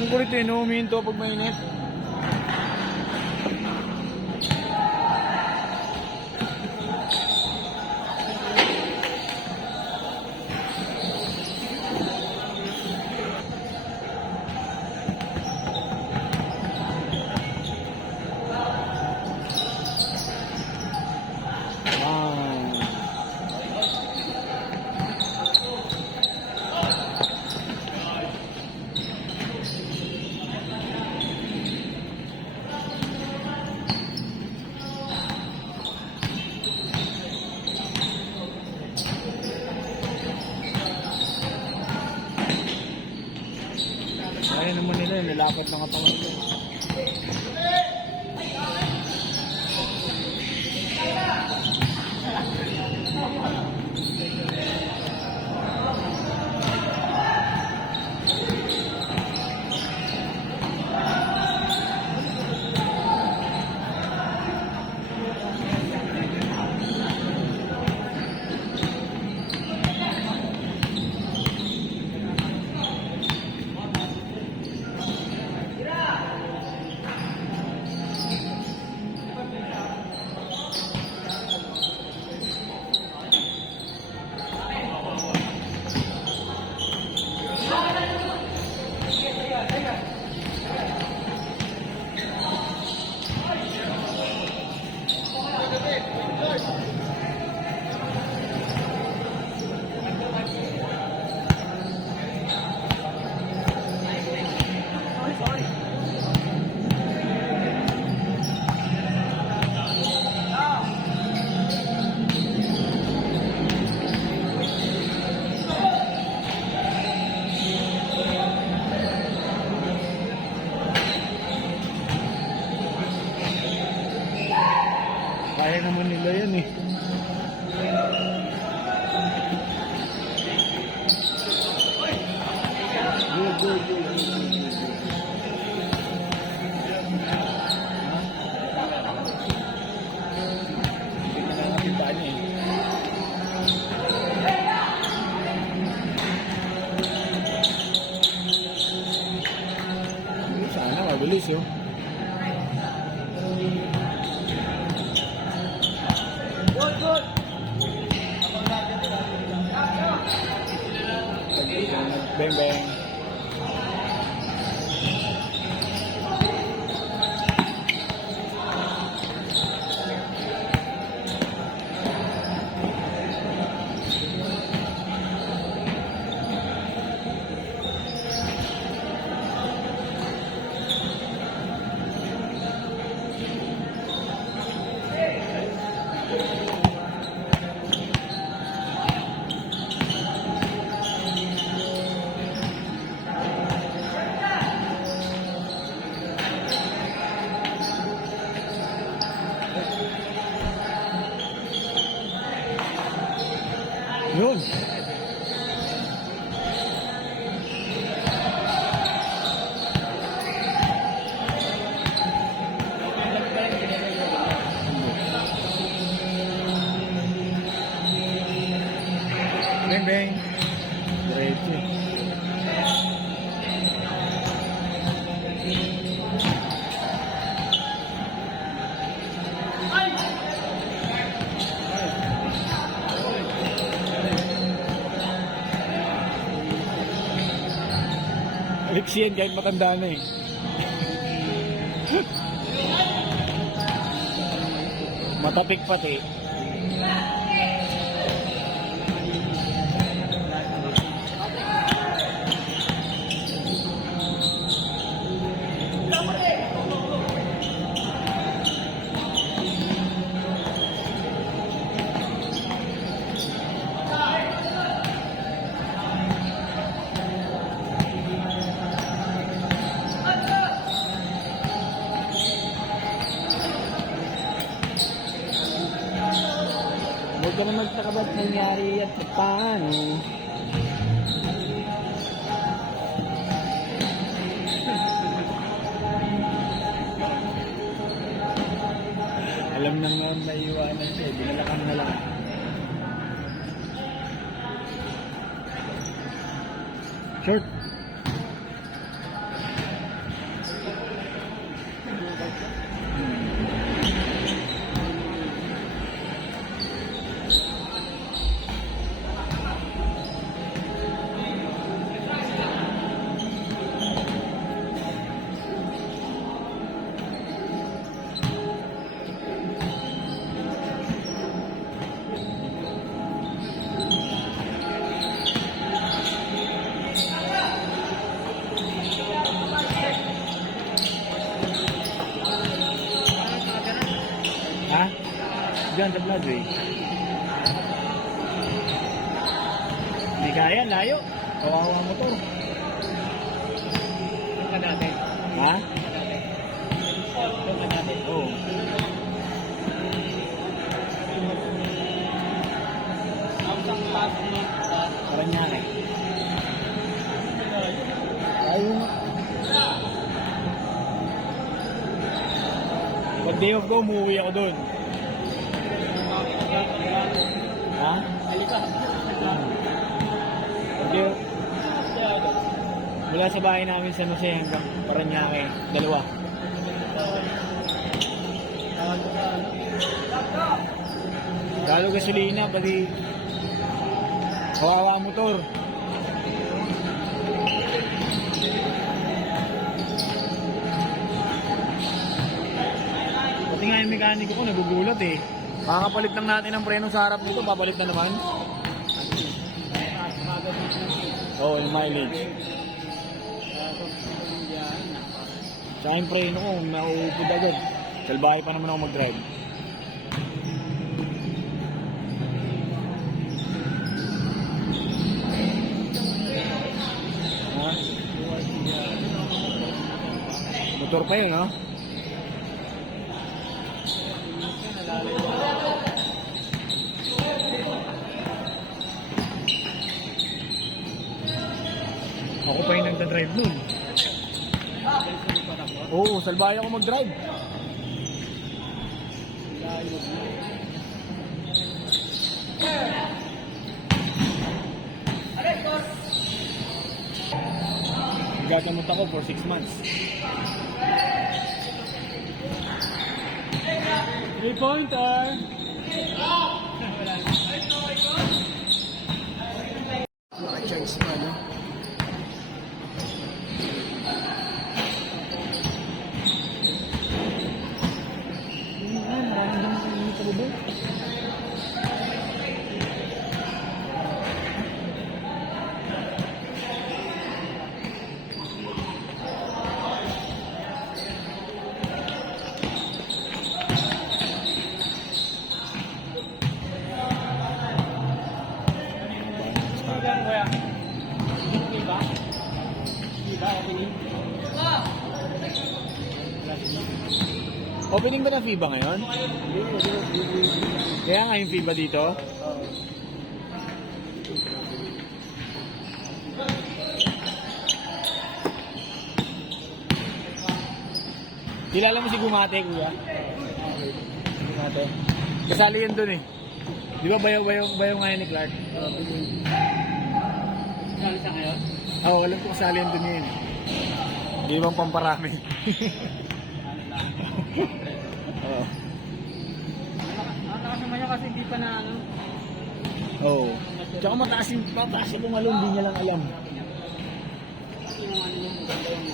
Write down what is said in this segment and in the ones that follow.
Ang kulit eh, no? Humihinto pag mainit. Kaya naman nila yun, nilapit ng katawan ko. Kaya naman nila yan eh. Good. Sana mabilis yun. Good. Bang. Yun. Bang. Diretso. Alexi yan kahit matanda na eh. Matapik pati. Huwag ka na magtaka ba't nangyari at paano. Alam na nga naiwanan siya, dinalakang na lang. Short. dyan sa Bloodway. Hindi kaya, layo. Kawawa mo to. Ito ka natin. Ha? Ito ka natin. Oo. Ang isang pasok mo sa Paranaque. Ayaw nga. Pag day off ko, umuwi ako doon. Ha? halika. Pag day off, mula sa bahay namin sa Jose hanggang Paranaque, dalawa. Lalo gasolina, pati kawawa ang motor. Pati nga yung mekaniko ko, nagugulat eh. Makakapalit lang natin ang preno sa harap nito, papalit na naman. Oo, yung mileage. Sa yung preno ko, nauupod agad. Salbahe pa naman ako mag-drive. Ha? Motor pa yun, ha? Ako pa yung nagdadrive nun. Oo, salbahe ako mag-drive. Gagamot ako for 6 months. 3-pointer. Naka-charge na, no? Ilan kuya? Iba? Iba, opening? Opening ba ng FIBA ngayon? Kaya nga yung FIBA dito? Kilala mo si Gumate, kuya? Gumate. Kasali yun dun eh. Di ba bayaw nga yun ni Clark? Sali siya ngayon? Oo, alam ko kasali yun dun yun. Di bang pamparami? Oo. Nakasama niya kasi hindi pa na ano. Oo. Tsaka mataas yung bumalo, hindi niya lang alam. Kasi yung ano yung maganda yung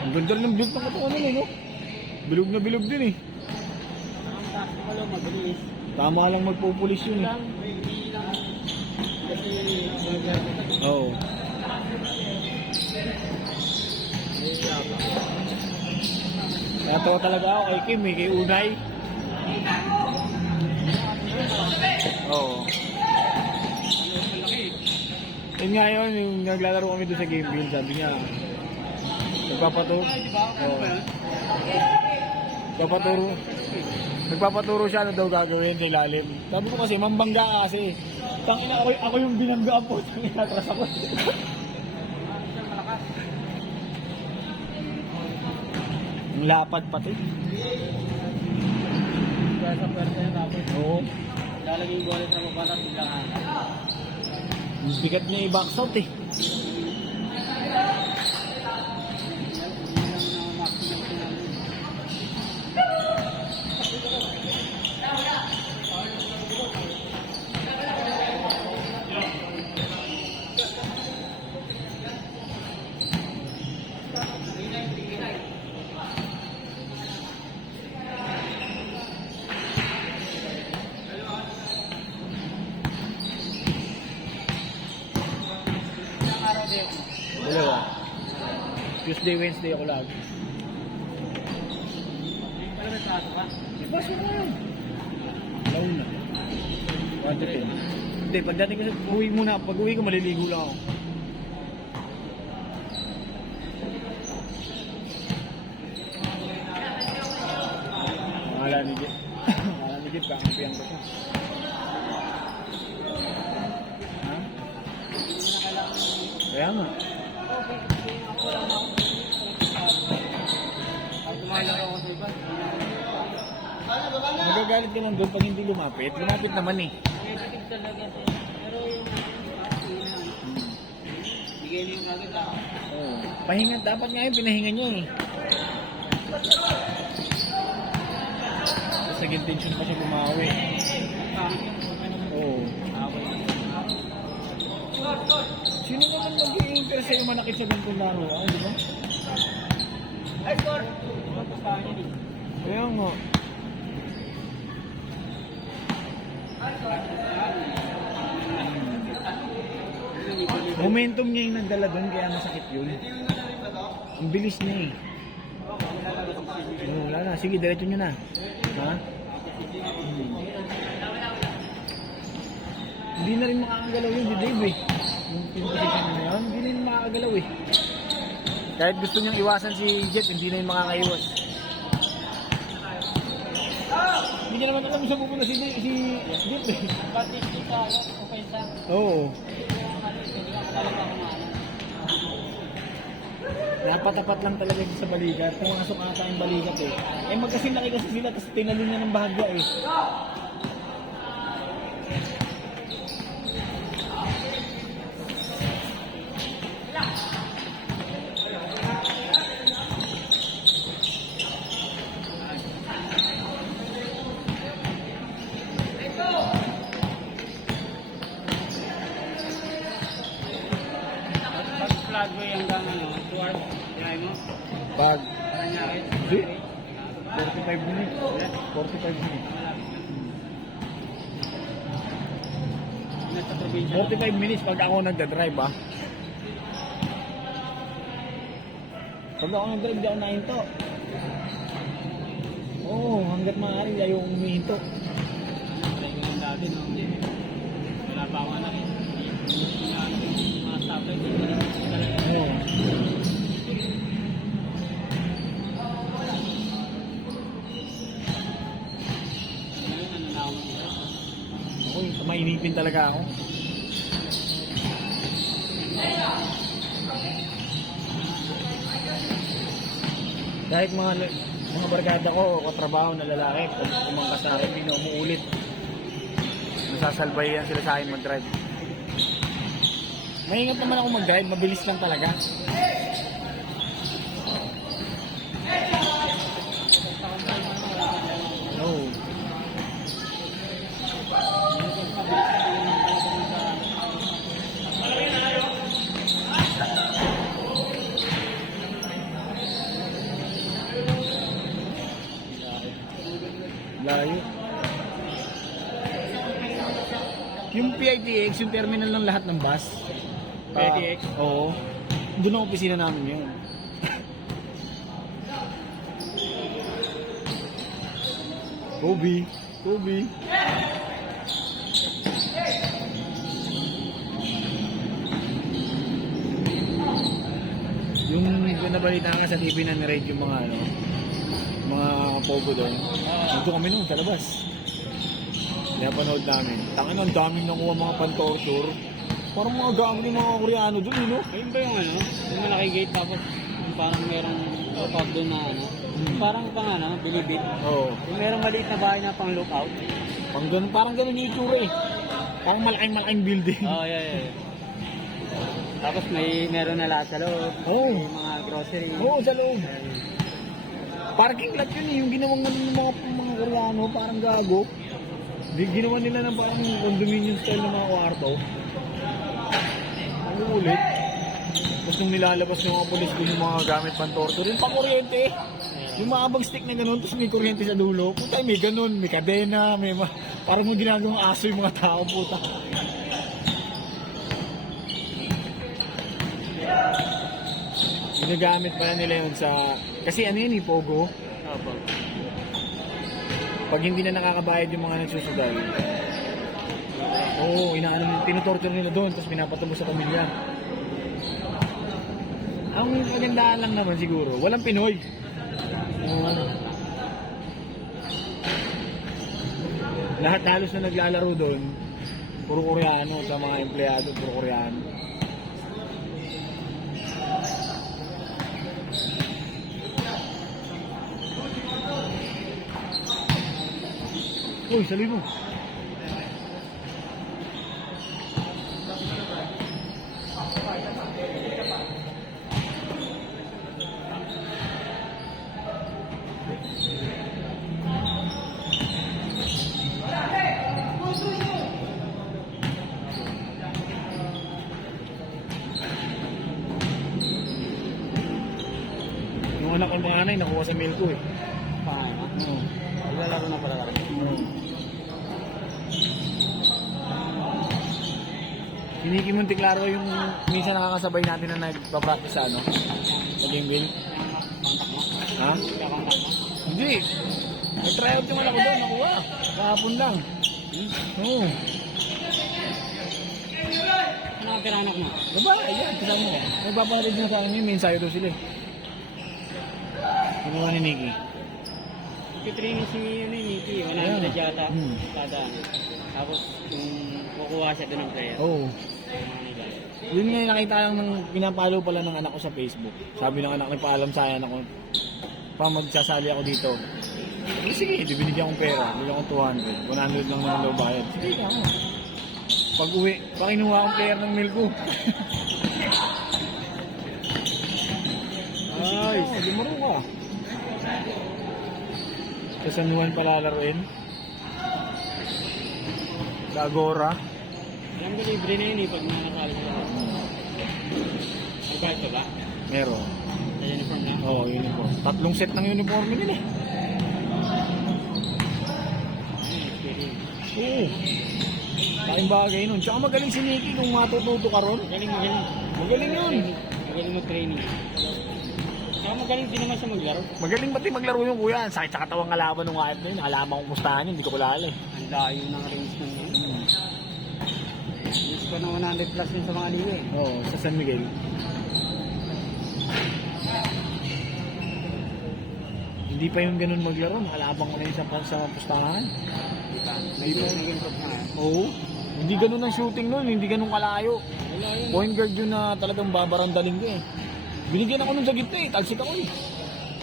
Ang ganda rin ng build ng katawan nun eh, no? Bilog na bilog din eh. ang taas ko pala mabilis. Tama lang magpupulis yun eh. Lang, hindi lang. Kasi Oo. Kaya tawa talaga ako kay Kim eh, kay Unay. Oo. Yun nga yun, yung naglalaro kami doon sa game field, sabi niya, nagpapaturo. Oo. Nagpapaturo siya ano daw gagawin sa ilalim. Sabi ko kasi, mambangga ka kasi. Tangina, ako yung binanggaan po. Tangina, atras ako. Ang lapad pati. kaya sa pwersa niya tapos Oo. lalagay yung wallet sa baba at biglaan. Ang bigat niya i-box out eh. Hindi lang na maximum sinabi. Ilang araw din ako. Dalawa. Tuesday, Wednesday ako lagi. Pala may pasok ka. Pasok na. Alauna. 1 to 10. Hindi, pagdating ko sa uwi muna. Pag uwi ko, maliligo lang ako. Wala ni Jeep. Wala ni Jeep, kakampihan ko siya. Ha? Kaya nga. Pag tumalaro ako sa iba, Magagalit ka lang doon pag hindi lumapit. Lumapit naman eh. negative talaga siya. Pero yung bigay niyo yung kagad lang. Oo. Pahinga, dapat nga yun, pinahinga niya eh. Tapos nag-intention pa siya bumawi. Oo. Sino naman mag-i-interest sa'yo manakit sa ganitong laro? Ah, di ba? Ay, score! Pupustahan yun eh. Kaya nga. Momentum niya yung nagdala doon, kaya masakit yun. Ang bilis niya eh. Oh, wala na. Sige, diretso nyo na. Ha? Hindi na rin makakagalaw yun si Dave eh. Yung pinposition na yun, hindi na rin makakagalaw eh. Kahit gusto niyang iwasan si Jet, hindi na yung makakaiwas. Hindi niya naman alam saan pupunta si Jet eh. Ba't hindi sa offensa? Oo. Hindi ka talaga kumain. Napatapat lang talaga siya sa balikat. Pumasok ata yung balikat eh. Eh magkasinlaki kasi sila kasi tinalo niya ng bahagya eh. Pag flagway hanggang 2 hours, dinay mo? Pag Nangyari? Hindi. 45 minutes. 45 minutes. Nasa probinsya. 45 minutes pag ako nagda-drive ah. Pag ako nag-drive, di ako nahinto. Oo, hanggat maaari ayaw umihinto. Try ko lang dati, no? Wala pa ako anak eh. Mga stoplight, hindi na talaga. Oo. Ngayon, ano na ako mag-isa? Ako, mainipin talaga ako. Kahit mga barkada ko, katrabaho na lalaki, pag umangka sa akin, hindi na umuulit. Nasasalbayan sila sa akin mag-drive. Maingat naman ako mag-drive, mabilis lang talaga. No. Layo. Yung PITX, yung terminal ng lahat ng bus. PITX? Oo. Doon ang opisina namin yun. Kobe. Kobe. Yung nabalita nga sa TV na ni-raid yung mga ano, mga pogo doon. Nandito kami noon sa labas. Kaya panood namin. Tangin ang daming nakuha mga pan-torture. Parang mga gamit yung mga Koreano doon, you know? Ayun ba yung ano? Yung malaki gate tapos yung parang merong pag doon na ano? Parang pang ano, bilibid. Oo. Yung merong maliit na bahay na pang lookout. Parang ganun yung itsura eh. Parang malaking building. Oh, yeah. Tapos meron na lahat sa loob. Oo. May mga grocery. Oo, sa loob. Parking lot yun eh. Yung ginawang ng mga Koreano, parang gago. Ginawa nila ng parang condominium style ng mga kwarto. Ang ulit. Tapos nung nilalabas ng mga polis ko yung mga gamit pang torture, yung pang-kuryente. Yung maabang stick na ganun, tapos may kuryente sa dulo. Puta, may ganun, may kadena, parang mo ginagawang aso yung mga tao, puta. Ginagamit pala nila yun sa... Kasi ano yun, Pogo. Opo. Pag hindi na nakakabayad yung mga nagsusugal, oo, tinutorture nila doon, tapos pinapatubos sa pamilya. Ang magandaan lang naman siguro, walang Pinoy. Oo. Lahat halos na naglalaro doon, puro Koreano, sa mga empleyado, puro Koreano. Uy, sabi mo. Yung anak kong panganay, nakuha sa mail ko eh. Pangalan mo? Oo. Naglalaro na pala laro. Hiniki Muntik Claro yung minsan nakakasabay natin na nagpa-practice sa ano? Sa game wheel. Contact mo? Ha? Kakontak mo? Hindi. Nag-try out yung anak ko doon, nakuha. Kahapon lang. Oo. Ano ang piranak mo? Diba? Ayan, kasama ko. Nagpapahalid na sa akin yun, may ensayo daw sila eh. Kinuha ni Nikki. Nagtitraining si Nikki, 100 Ayan. yata. Hmm. Kada ano. Tapos yung kukuha siya doon ng player. Oo. Mga nila. Yun nga yung nakita lang ng pinapalo pala ng anak ko sa Facebook. Sabi ng anak, nagpaalam sa akin ako, pa magsasali ako dito. Sige, binigyan kong pera. Binigyan kong 200. 100 lang naman daw bayad. Sige, ako. Pag uwi, pakinuha akong player ng milk ko. Ay, di marunong ka. Sa San Juan palalaruin. Sa Agora. Alam ko libre na yun eh pag nakasali sila. Nagbayad ka ba? Meron. Sa uniform na? Oo, uniform. 3 set ng uniform nila eh. Experience. Oo. Laking bagay nun. Tsaka magaling si Nikki kung matututo ka ron. Magaling, magaling. Magaling yun. Magaling mag-training. Saka magaling din naman siya maglaro. Magaling pati maglaro yung kuya. Sakit sa katawang kalaban ng ayat na yun. Nakalaman kong pustahan yun. Hindi ko palala eh. Ang layo ng range ng yun. Use ko ng 100 plus yun sa mga liga eh. Oo, sa San Miguel. Hindi pa yung ganun maglaro. Nakalabang ko na yun sa pustahan. Diba? Medyo nag-improve na nga. Oo. Hindi ganun ang shooting nun. Hindi ganun kalayo. Wala yun. Point guard yun na talagang babarandaling ko eh. Binigyan ako nun sa gitna eh. Talsik ako eh.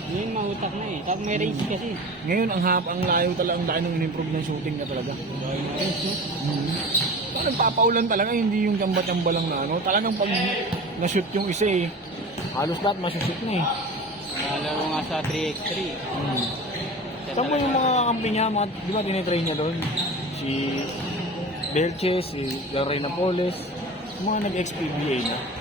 Yun, mahutak na eh. Tapos may range kasi. Ngayon, ang layo talaga, ang dahil ng in-improve ng shooting na talaga. Layo ng range, no? So, nagpapaulan talaga, hindi yung tamba-tamba lang na ano. Talagang pag na-shoot yung isa eh, halos lahat masushoot na eh. Nalaro nga sa 3x3. Tama yung mga kampi niya, mga, di ba tinitrain niya doon? Si Belches, si Del Rey Napoles, yung mga nag-XPBA na.